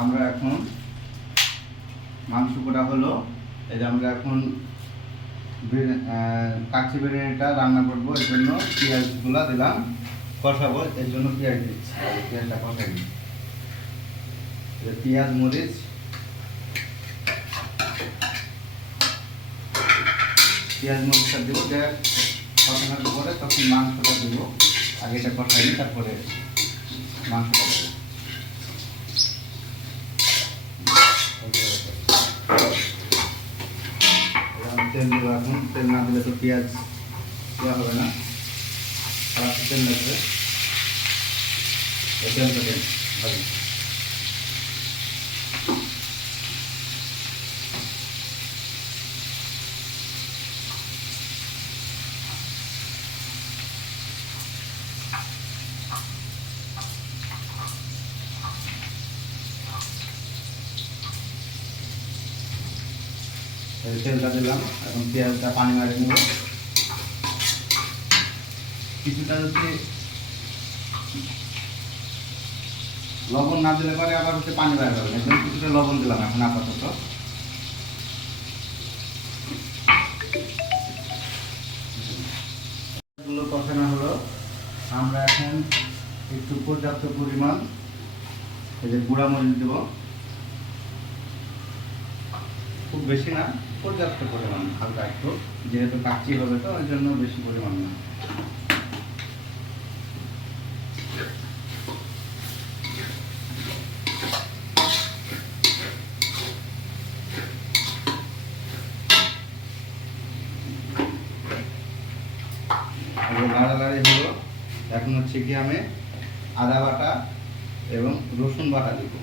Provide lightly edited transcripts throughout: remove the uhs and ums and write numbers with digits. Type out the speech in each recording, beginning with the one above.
আমরা এখন মাংস করা হলো। এই যে আমরা এখন কাচ্চি বিরিয়ানিটা রান্না করবো, এর জন্য পেঁয়াজগুলো দিলাম, কষাবো, এর জন্য পেঁয়াজ দিচ্ছি। পেঁয়াজটা কষাই দিই, পেঁয়াজ মরিচ মরিচটা দেবো, কষানোর পরে তখন মাংসটা দেবো। আগে এটা কষাই নিই, তারপরে মাংসটা দেবো। তেল দেবো এখন, তেল না দিলে তো পেঁয়াজ দেওয়া হবে না, আর তেল লাগবে, তেলটা দেন ভালো। তেলটা দিলাম, এখন পেঁয়াজটা পানি মারিয়ে নেব। কিছুটা হচ্ছে লবণ না দিলে পরে আবার হচ্ছে পানি বাইরে যাবে, একদম কিছুটা লবণ দিলাম এখন আপাতত। এগুলো কষানো হলো, আমরা এখন একটু পর্যাপ্ত পরিমাণ এই যে গুঁড়া মরিচ দেব, খুব বেশি না, পর্যাপ্ত পরিমাণ, হালকা একটু, যেহেতু কাচ্চি হবে তো ওই জন্য বেশি পরিমাণ না। লাড়ালাড়ি হলো, এখন হচ্ছে কি আমি আদা বাটা এবং রসুন বাটা দিব।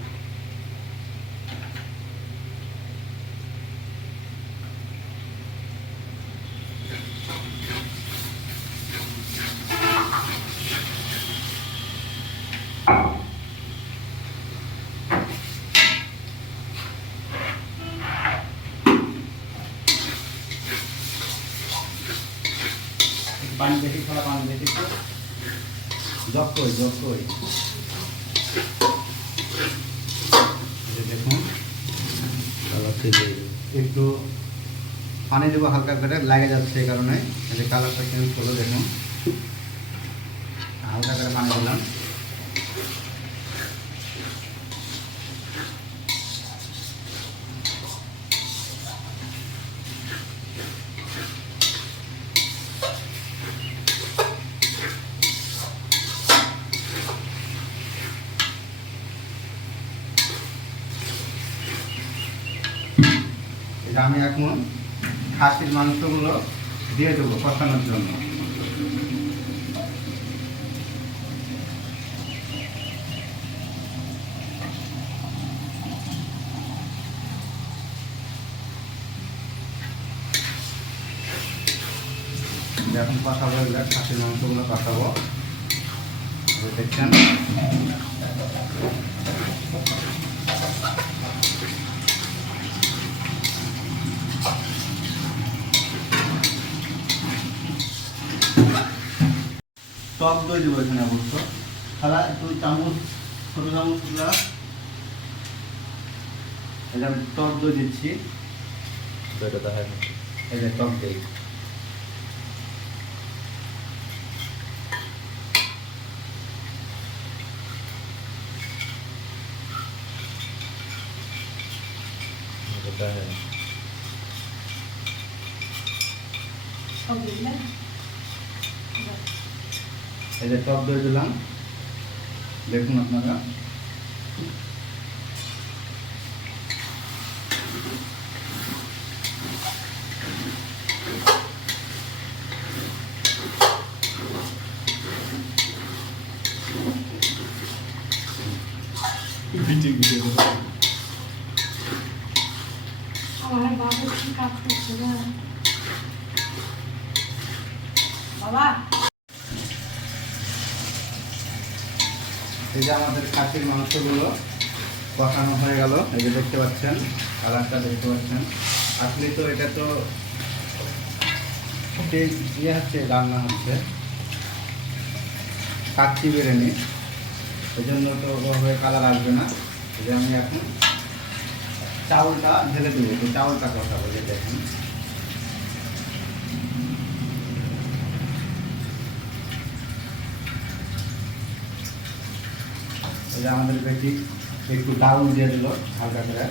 পানি দেখি, থোড়া পানি দেখি তো, জগ কই দেখুন, একটু পানি দেবো হালকা করে, লাগে যাচ্ছে এই কারণে, এই যে কালারটা চেঞ্জ করলো, দেখুন হালকা করে পানি দিলাম। আমি এখন খাসির মাংসগুলো দিয়ে দেবো কষানোর জন্য। এখন কষাবো, খাসির মাংসগুলো কষাবো, দেখছেন। টক দই দেবো এখানে অবশ্য, তাহলে 2 চামচ, ছোটো চামচগুলা এটা আমি টক দই দিচ্ছি। এই যে টক দই, এই যে টক দই দিলাম, দেখুন আপনারা। এই যে আমাদের খাসির মাংসগুলো কষানো হয়ে গেল, এই যে দেখতে পাচ্ছেন, কালারটা দেখতে পাচ্ছেন। আসলে তো এটা তো ইয়ে হচ্ছে, রান্না হচ্ছে কাচ্চি বিরিয়ানি, এই জন্য তো ওভাবে কালার আসবে না। এই যে আমি এখন চাউলটা ঢেলে দেবো, তো চাউলটা কষাবো। যে দেখুন এই যে আমাদের বেটি একটু ডাউল দিয়ে দিল হালকা করে।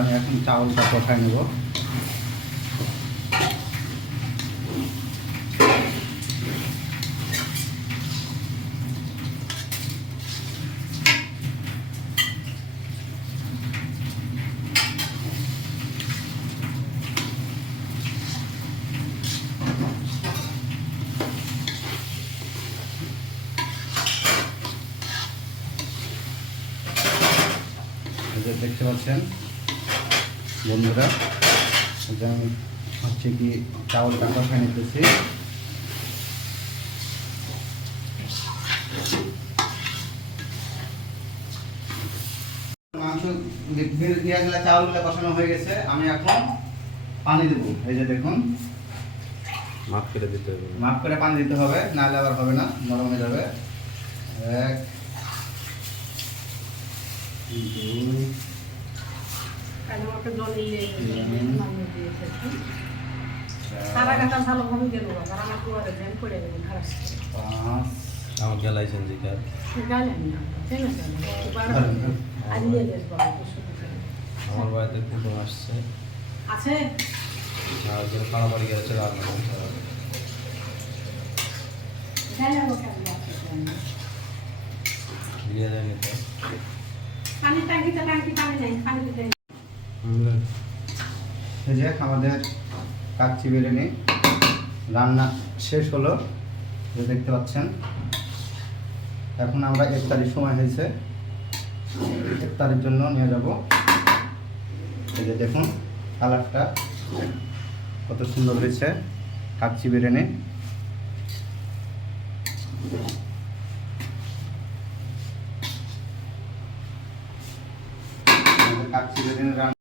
আমি এখন চাউলটা কষাই নেব। দেখতে পাচ্ছেন বন্ধুরা, আমি হচ্ছে কি চাউলটা কষাই নিতেছি। মাংস পেঁয়াজগুলা চাউলগুলা কষানো হয়ে গেছে, আমি এখন পানি দেবো। এই যে দেখুন মাপ করে দিতে হবে, মাপ করে পানি দিতে হবে, নাহলে আবার হবে না, নরম হয়ে যাবে। 1 2 আমার গেলাইছেন জি কার আমার বাড়িতে কুটুম আসছে আছে আর যে খাওয়া বাড়ি গেছে রান্না করতে হবে। নিয়ে যায়নি তো পানি টাঙ্কিতে পানি নেই, পানি দিতে এই যে আমাদের কাচ্চি বিরিয়ানি রান্না শেষ হলো, যে দেখতে পাচ্ছেন। এখন আমরা ইফতারির সময় হয়েছে, ইফতারির জন্য নিয়ে যাব। এই যে দেখুন কালারটা কত সুন্দর হয়েছে কাচ্চি বিরিয়ানি। কাচ্চি বিরিয়ানি